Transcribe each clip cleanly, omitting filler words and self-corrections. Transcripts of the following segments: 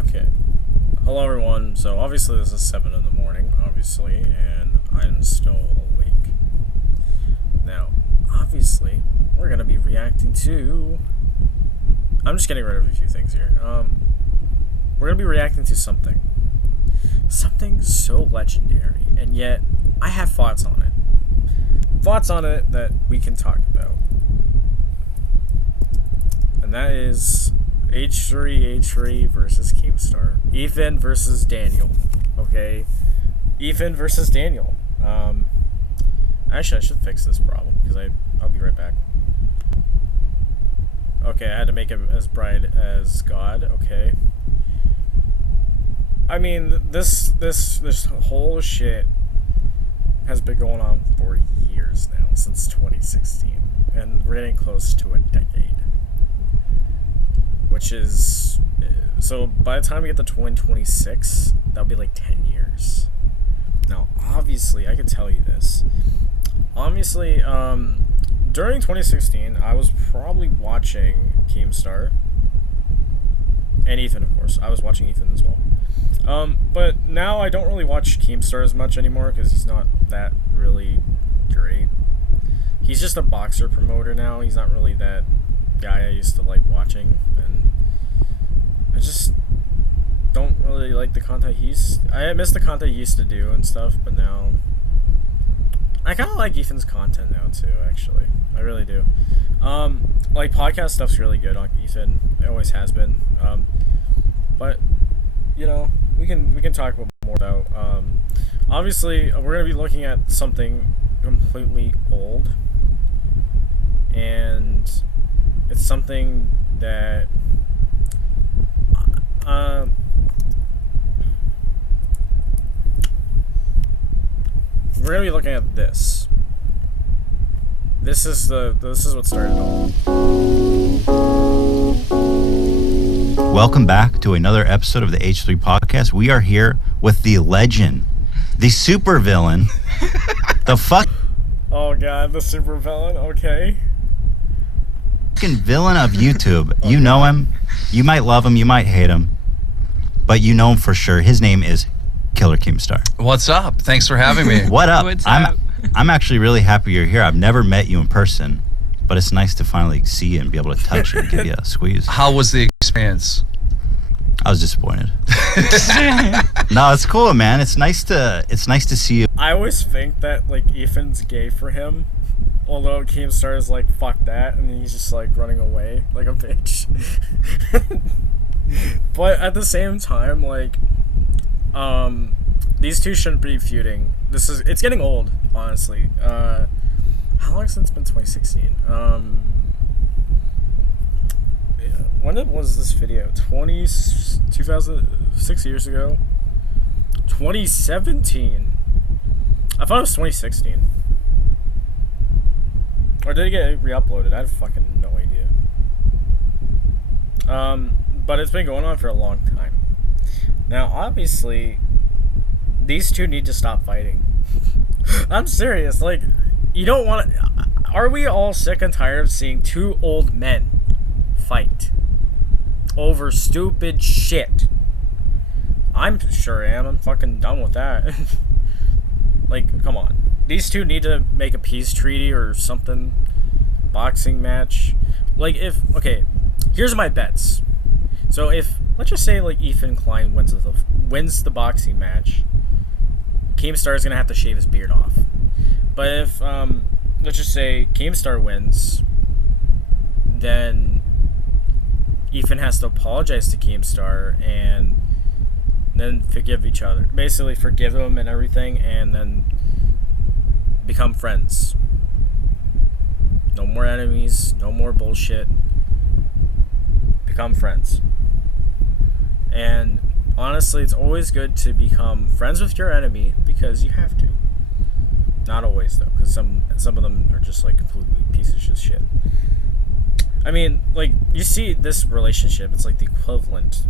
Okay. Hello everyone. So obviously this is 7 in the morning, obviously, and I'm still awake. Now, obviously, we're gonna be reacting to... I'm just getting rid of a few things here. We're gonna be reacting to something. Something so legendary, and yet I have thoughts on it. Thoughts on it that we can talk about. And that is H3H3 versus Keemstar. Ethan versus Daniel. Okay? Ethan versus Daniel. Actually, I should fix this problem, because I'll be right back. Okay, I had to make it as bright as God. Okay. I mean, this whole shit has been going on for years now, since 2016. And we're getting close to a decade. Which is... So, by the time we get to 2026, that'll be like 10 years. Now, obviously, I could tell you this. Obviously, during 2016, I was probably watching Keemstar. And Ethan, of course. I was watching Ethan as well. But now I don't really watch Keemstar as much anymore, because he's not that really great. He's just a boxer promoter now. He's not really that guy I used to like watching, and I just don't really like the content I miss the content he used to do and stuff, but now I kind of like Ethan's content now too, actually. I really do. Like, podcast stuff's really good on Ethan. It always has been. But, you know, we can talk more about, obviously, we're going to be looking at something completely old, and it's something that we're gonna be looking at this. This is what started it all. Welcome back to another episode of the H3 podcast. We are here with the legend, the supervillain, the fuck. Oh god, the supervillain. Okay. Villain of YouTube. Okay. You know him. You might love him. You might hate him. But you know him for sure. His name is Killer Keemstar. What's up? Thanks for having me. What up? What's up? I'm actually really happy you're here. I've never met you in person, but it's nice to finally see you and be able to touch you and give you a squeeze. How was the experience? I was disappointed. No, it's cool, man. It's nice to see you. I always think that like Ethan's gay for him. Although Keemstar is like, fuck that, and he's just like running away like a bitch. But at the same time, like, these two shouldn't be feuding. It's getting old, honestly. How long since it's been 2016? When was this video? 2006 years ago? 2017? I thought it was 2016. Or did it get re-uploaded? I have fucking no idea. But it's been going on for a long time. Now, obviously, these two need to stop fighting. I'm serious. Like, you don't want to... Are we all sick and tired of seeing two old men fight over stupid shit? I'm sure I am. I'm fucking done with that. Like, come on. These two need to make a peace treaty or something. Boxing match. Like, okay, here's my bets. So if, let's just say, like, Ethan Klein wins the boxing match, Keemstar is going to have to shave his beard off. But if, let's just say Keemstar wins, then Ethan has to apologize to Keemstar and then forgive each other. Basically, forgive him and everything, and then become friends. No more enemies, no more bullshit. Become friends. And honestly, it's always good to become friends with your enemy, because you have to. Not always, though, because some of them are just like completely pieces of shit. I mean, like, you see this relationship, it's like the equivalent.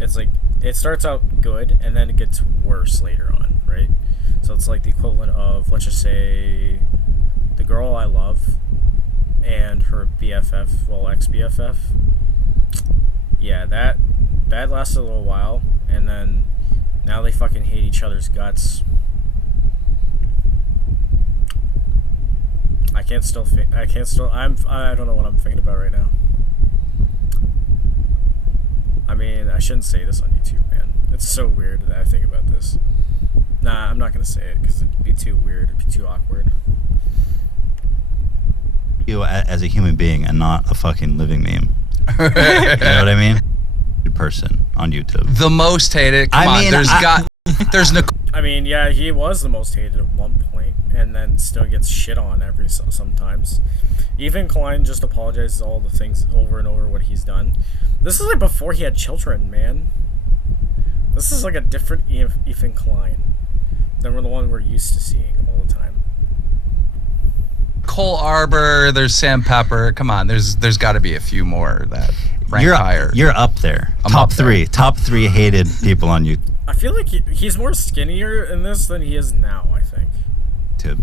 It's like, it starts out good, and then it gets worse later on, right? So it's like the equivalent of, let's just say, the girl I love and her BFF, well, ex-BFF. Yeah, that lasted a little while, and then now they fucking hate each other's guts. I don't know what I'm thinking about right now. I mean, I shouldn't say this on YouTube, man. It's so weird that I think about this. Nah, I'm not gonna say it because it'd be too weird. It'd be too awkward. You as a human being and not a fucking living meme. You know what I mean? Good person on YouTube. The most hated. Come on, there's no. I mean, yeah, he was the most hated at one point, and then still gets shit on sometimes. Even Klein just apologizes all the things over and over what he's done. This is like before he had children, man. This is like a different Ethan Klein than the one we're used to seeing all the time. Cole Arbor, there's Sam Pepper. Come on, there's got to be a few more that rank higher. You're up there. Top three hated people on YouTube. I feel like he's more skinnier in this than he is now, I think.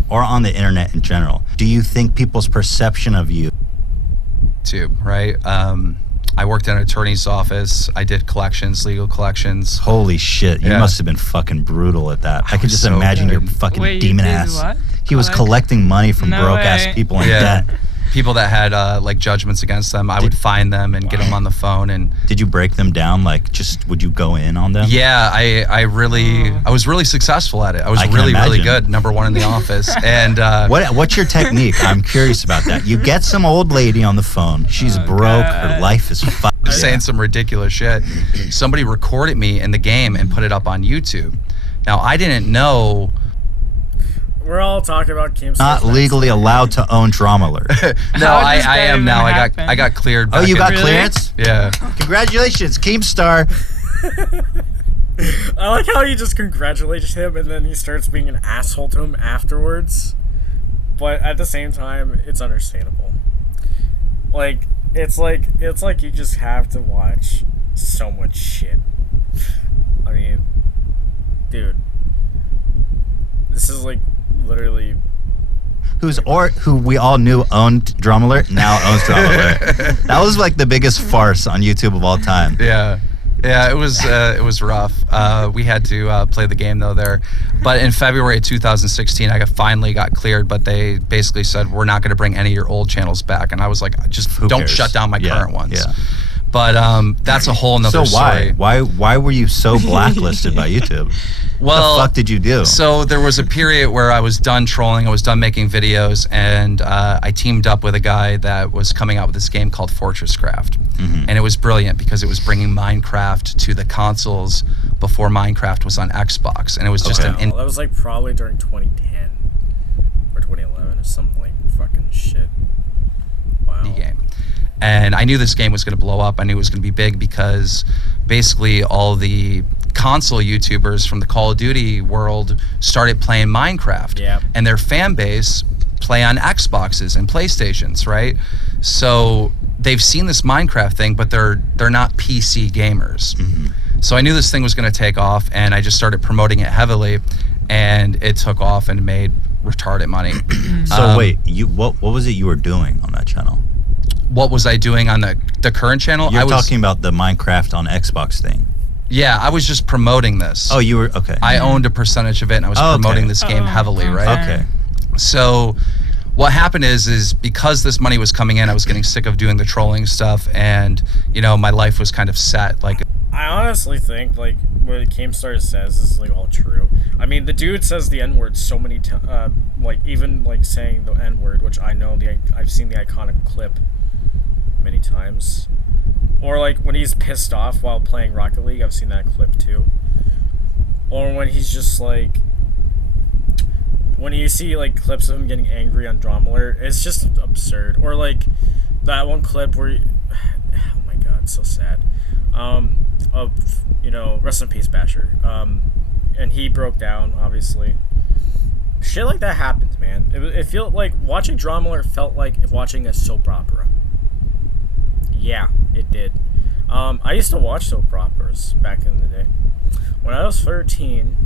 Or on the internet in general. Do you think people's perception of you? Right? I worked in an attorney's office. I did collections, legal collections. Holy shit, you must have been fucking brutal at that. I could just imagine your fucking demon ass. What? He was collecting money from broke ass people in debt. People that had like judgments against them, I would find them and get them on the phone. And did you break them down? Like, just would you go in on them? Yeah, I was really successful at it. I was really good, number one in the office. And what's your technique? I'm curious about that. You get some old lady on the phone. She's broke. Her life is fucked. Saying some ridiculous shit. Somebody recorded me in the game and put it up on YouTube. Now I didn't know. We're all talking about Keemstar. Not legally allowed to own Drama Alert. No, I am now. I got cleared. Oh, you got clearance? Yeah. Congratulations, Keemstar. I like how you just congratulated him and then he starts being an asshole to him afterwards. But at the same time, it's understandable. Like it's like you just have to watch so much shit. I mean, dude, this is like literally who we all knew owned Drama Alert now owns Drama Alert. That was like the biggest farce on YouTube of all time. Yeah, it was rough. We had to play the game though there, but in February of 2016, I finally got cleared. But they basically said we're not going to bring any of your old channels back, and I was like, just don't shut down my current ones. Yeah. But that's a whole nother story. Why were you so blacklisted by YouTube? Well, what the fuck did you do? So there was a period where I was done trolling, I was done making videos, and I teamed up with a guy that was coming out with this game called Fortress Craft. Mm-hmm. And it was brilliant because it was bringing Minecraft to the consoles before Minecraft was on Xbox. And it was just that was like probably during 2010 or 2011 or something like fucking shit. Wow. Game. And I knew this game was going to blow up. I knew it was going to be big because basically all the console YouTubers from the Call of Duty world started playing Minecraft. Yeah. And their fan base play on Xboxes and PlayStations, right? So they've seen this Minecraft thing, but they're not PC gamers. Mm-hmm. So I knew this thing was going to take off, and I just started promoting it heavily, and it took off and made retarded money. So wait, what was it you were doing on that channel? What was I doing on the current channel? You're talking about the Minecraft on Xbox thing. Yeah, I was just promoting this. Oh, you were, okay. I owned a percentage of it, and I was promoting this game heavily, right? Okay. So what happened is because this money was coming in, I was getting sick of doing the trolling stuff, and, my life was kind of set. Like, I honestly think, like, what Keemstar says is, like, all true. I mean, the dude says the N-word so many times, like, even, like, saying the N-word, which I know, I've seen the iconic clip many times. Or like when he's pissed off while playing Rocket League, I've seen that clip too. Or when he's just like, when you see like clips of him getting angry on Drama Alert, it's just absurd. Or like that one clip where oh my god, so sad. Of rest in peace Basher. And he broke down, obviously. Shit like that happens, man. It felt like watching Drama Alert felt like watching a soap opera. Yeah, it did. I used to watch soap operas back in the day. When I was 13,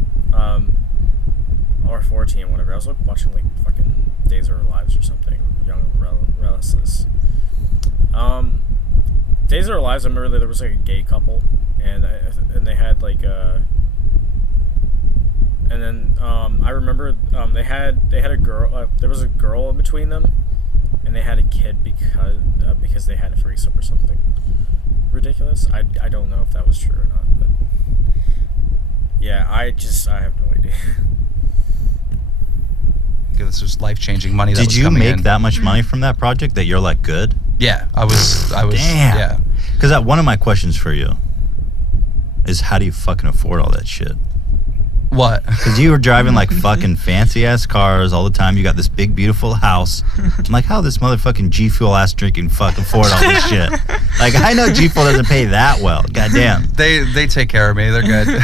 or 14, whatever, I was like watching like fucking Days of Our Lives or something, Young and Restless. Days of Our Lives, I remember that there was like a gay couple, and they had like and then I remember they had a girl. There was a girl in between them, and they had a kid because they had a threesome or something ridiculous. I don't know if that was true or not, but yeah, I have no idea. This was life-changing money. That Did was you coming make in. that much money from that project that you're like good? Yeah, I was. Damn. Yeah. Because one of my questions for you is how do you fucking afford all that shit? What? Because you were driving like fucking fancy ass cars all the time. You got this big beautiful house. I'm like, how this motherfucking G Fuel ass drinking fucking afford all this shit? Like, I know G Fuel doesn't pay that well. Goddamn. They take care of me. They're good.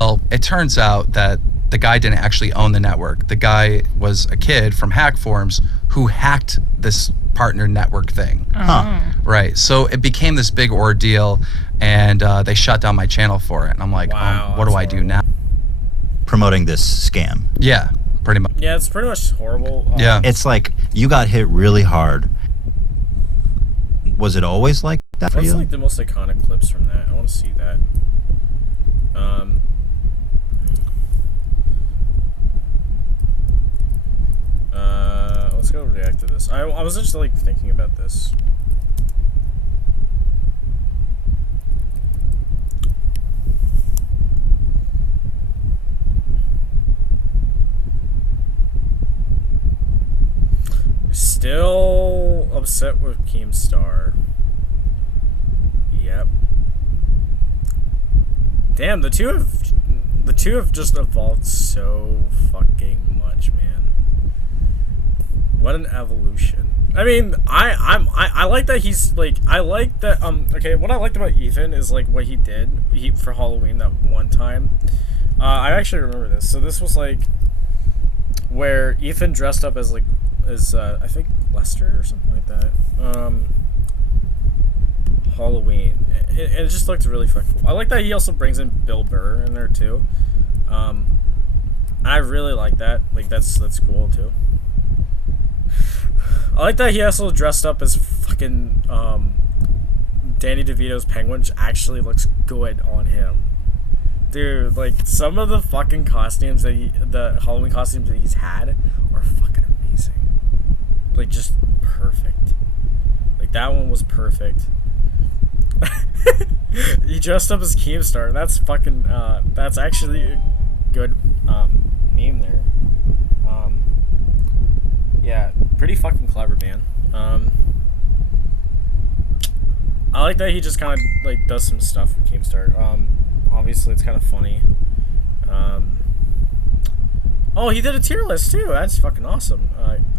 Well, it turns out that the guy didn't actually own the network. The guy was a kid from hack forums who hacked this partner network thing. Huh. Right. So it became this big ordeal, and they shut down my channel for it. And I'm like, Wow, what do I do now? Promoting this scam. Yeah, pretty much. Yeah, it's pretty much horrible. Yeah. It's like you got hit really hard. Was it always like that for What's you? like the most iconic clips from that? I want to see that. Let's go react to this. I was just like thinking about this. Still upset with Keemstar. Yep. Damn, the two have just evolved so fucking much, man. What an evolution. I mean, I like that he's like, I like that okay, what I liked about Ethan is like what he did for Halloween that one time. I actually remember this. So this was like where Ethan dressed up as like I think Lester or something like that. Halloween. It just looked really fucking cool. I like that he also brings in Bill Burr in there too. I really like that. Like that's cool too. I like that he also dressed up as fucking Danny DeVito's Penguin, which actually looks good on him. Dude, like some of the fucking costumes the Halloween costumes that he's had are fucking amazing. Like just perfect. Like that one was perfect. He dressed up as Keemstar. That's fucking that's actually a good meme there. Yeah, pretty fucking clever, man. I like that he just kind of like does some stuff with Keemstar. Obviously it's kind of funny. Oh, he did a tier list too. That's fucking awesome.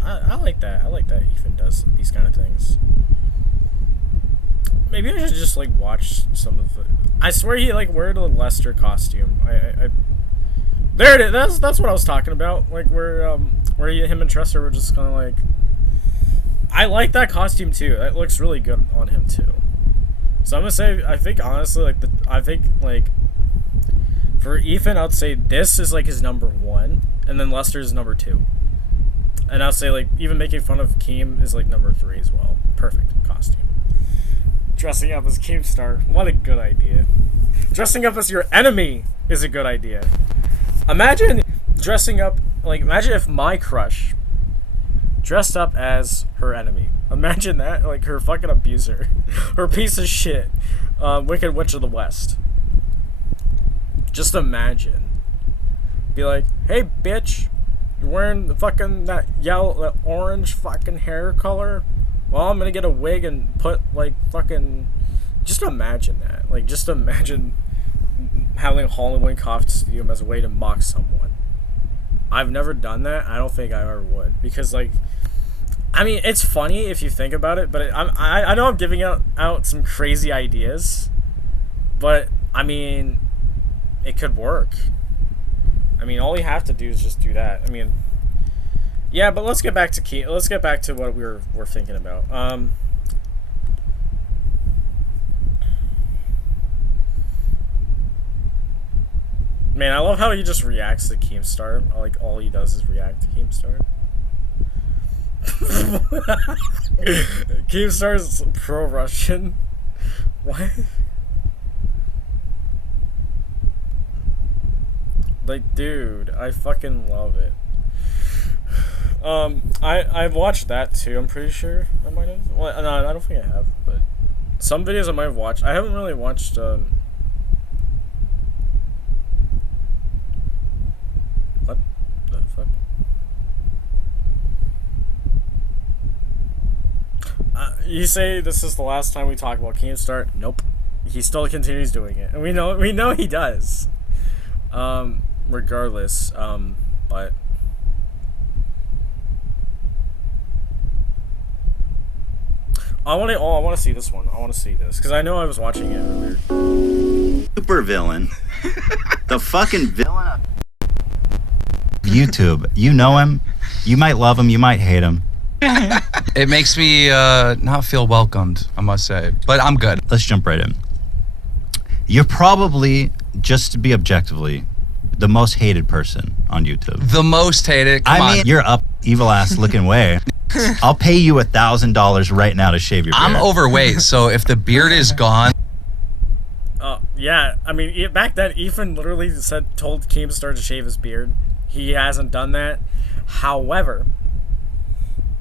I like that. I like that Ethan does these kind of things. Maybe I should just like watch some of it. I swear he like wore the Lester costume. I there it is. That's what I was talking about. Like where him and Trester were just kind of like. I like that costume too. It looks really good on him too. So I'm gonna say I think honestly like for Ethan I'd say this is like his number 1, and then Lester's number 2. And I'll say like even making fun of Keem is like number 3 as well. Perfect costume. Dressing up as Keemstar, what a good idea. Dressing up as your enemy is a good idea. Imagine dressing up, like, imagine if my crush dressed up as her enemy. Imagine that, like, her fucking abuser. Her piece of shit. Wicked Witch of the West. Just imagine. Be like, hey, bitch, you're wearing the fucking, that orange fucking hair color? Well, I'm gonna get a wig and put, like, fucking... Just imagine that. Like, just imagine having a Halloween costume as a way to mock someone. I've never done that. I don't think I ever would. Because, like... I mean, it's funny if you think about it, but I know I'm giving out some crazy ideas. But, I mean... It could work. I mean, all you have to do is just do that. I mean... Yeah, but let's get back to let's get back to what we're thinking about. Man, I love how he just reacts to Keemstar. Like all he does is react to Keemstar. Keemstar's pro-Russian. What? Like, dude, I fucking love it. I've watched that too. I'm pretty sure I might have. Well, no, I don't think I have, but some videos I might have watched. I haven't really watched. What the fuck? You say this is the last time we talk about Keemstar? Nope. He still continues doing it, and we know he does. Regardless, but. I want to see this one. I want to see this because I know I was watching it earlier. Super villain. The fucking villain of YouTube. You know him. You might love him. You might hate him. It makes me not feel welcomed, I must say. But I'm good. Let's jump right in. You're probably, just to be objectively, the most hated person on YouTube. The most hated. Come I mean, on. you're up evil ass looking way. I'll pay you $1,000 right now to shave your beard. I'm overweight, so if the beard is gone. Yeah. I mean, back then, Ethan literally told Keemstar to shave his beard. He hasn't done that. However,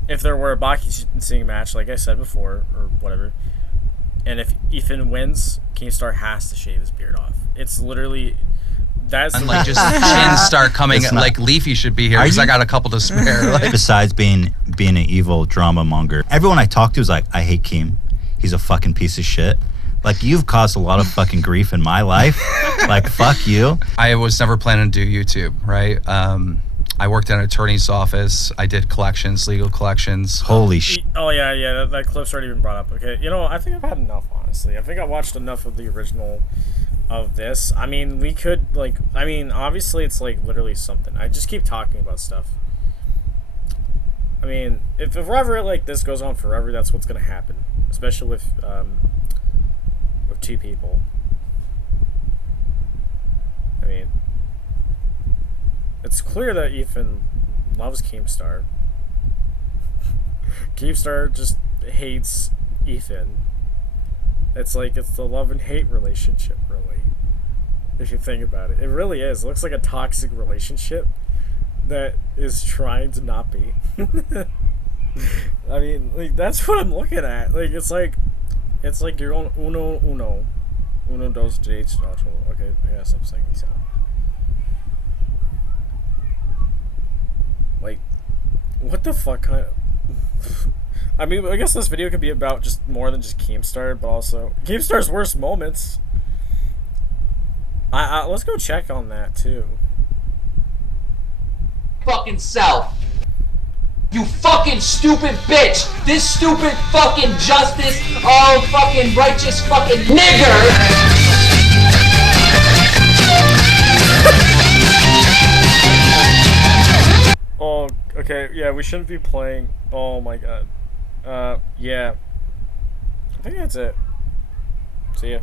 if there were a boxing match, like I said before, or whatever, and if Ethan wins, Keemstar has to shave his beard off. It's literally. That's And like just chins start coming, like Leafy should be here because I got a couple to spare. Like. Besides being an evil drama monger, everyone I talk to is like, I hate Keem. He's a fucking piece of shit. Like, you've caused a lot of fucking grief in my life. Like, fuck you. I was never planning to do YouTube, right? I worked in an attorney's office. I did collections, legal collections. Holy shit. Oh yeah. That clip's already been brought up. Okay, you know, I think I've had enough. Honestly, I think I watched enough of the original. Of this, I mean, we could obviously it's like literally something. I just keep talking about stuff. I mean, if forever like this goes on forever, that's what's gonna happen, especially with two people. I mean, it's clear that Ethan loves Keemstar. Keemstar just hates Ethan. It's like it's the love and hate relationship, really. If you think about it, it really is. It looks like a toxic relationship that is trying to not be. I mean, like that's what I'm looking at. Like it's like you're on uno dos tres ocho. Okay, I gotta stop saying this out. Like, what the fuck kind of. I mean, I guess this video could be about just more than just Keemstar, but also Keemstar's worst moments. Let's go check on that too. Fucking self. You fucking stupid bitch. This stupid fucking justice, oh fucking righteous fucking nigger. Oh, okay, yeah, we shouldn't be playing. Oh my god. Yeah. I think that's it. See ya.